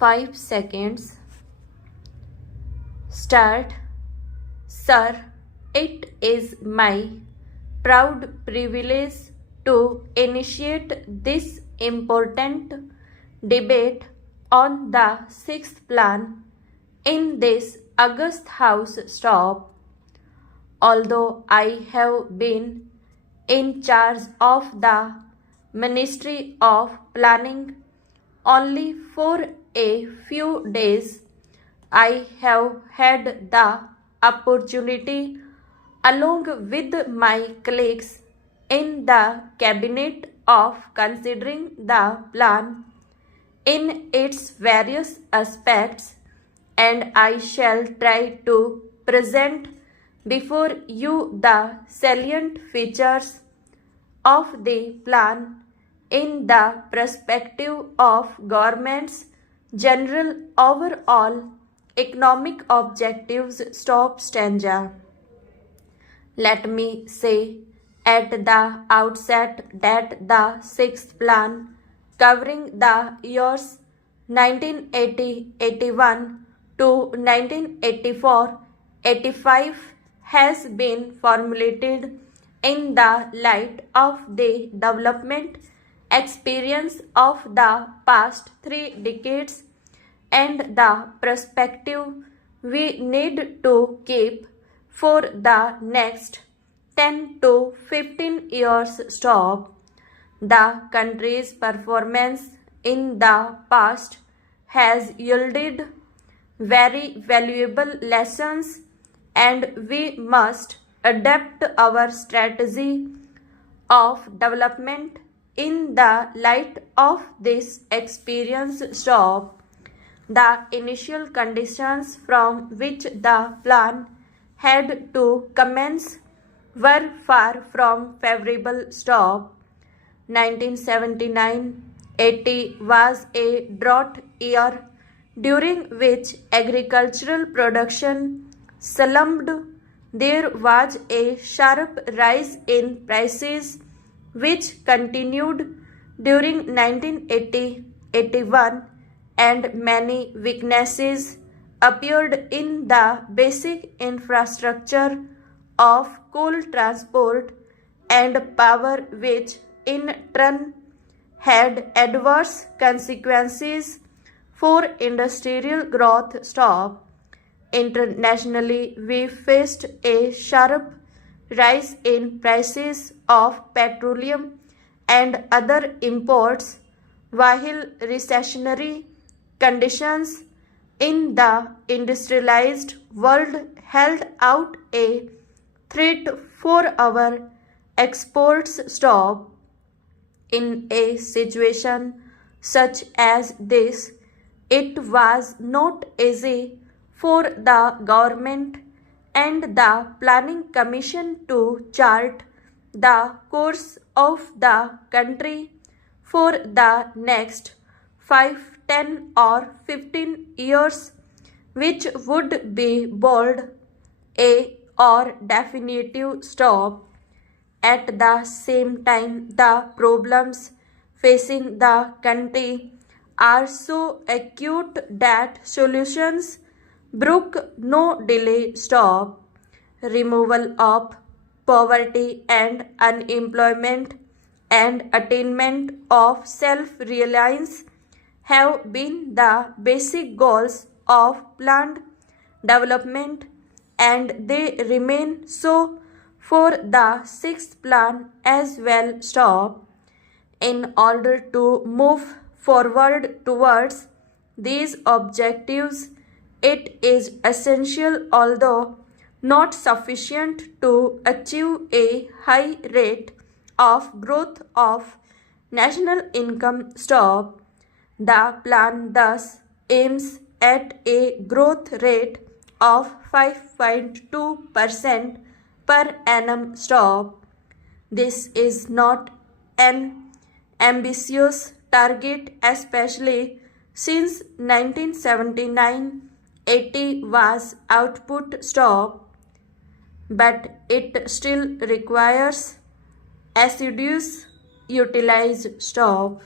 5 seconds. Start. Sir, it is my proud privilege to initiate this important debate on the sixth plan in this August House stop. Although I have been in charge of the Ministry of Planning only for a few days, I have had the opportunity, along with my colleagues in the Cabinet, of considering the plan in its various aspects, and I shall try to present before you the salient features of the plan in the perspective of government's general overall economic objectives. Stop stanza. Let me say at the outset that the sixth plan, covering the years 1980-81 to 1984-85, has been formulated in the light of the development experience of the past 3 decades and the perspective we need to keep for the next 10 to 15 years. Stop. The country's performance in the past has yielded very valuable lessons, and we must adapt our strategy of development in the light of this experience. Stop. The initial conditions from which the plan had to commence were far from favorable. Stop. 1979-80 was a drought year during which agricultural production slumped. There was a sharp rise in prices which continued during 1980-81, and many weaknesses appeared in the basic infrastructure of coal transport and power, which in turn had adverse consequences for industrial growth. Stop. Internationally, we faced a sharp rise in prices of petroleum and other imports, while recessionary conditions in the industrialized world held out a threat for our exports. Stop. In a situation such as this, it was not easy for the government and the Planning Commission to chart the course of the country for the next 5, 10 or 15 years, which would be bold, a or definitive. Stop. At the same time, the problems facing the country are so acute that solutions brook no delay. Stop. Removal of poverty and unemployment and attainment of self-reliance have been the basic goals of planned development, and they remain so for the sixth plan as well. Stop. In order to move forward towards these objectives, it is essential, although not sufficient, to achieve a high rate of growth of national income. Stop. The plan thus aims at a growth rate of 5.2% per annum. Stop. This is not an ambitious target, especially since 1979-80 was output. Stop. But it still requires assiduous utilization. Stop.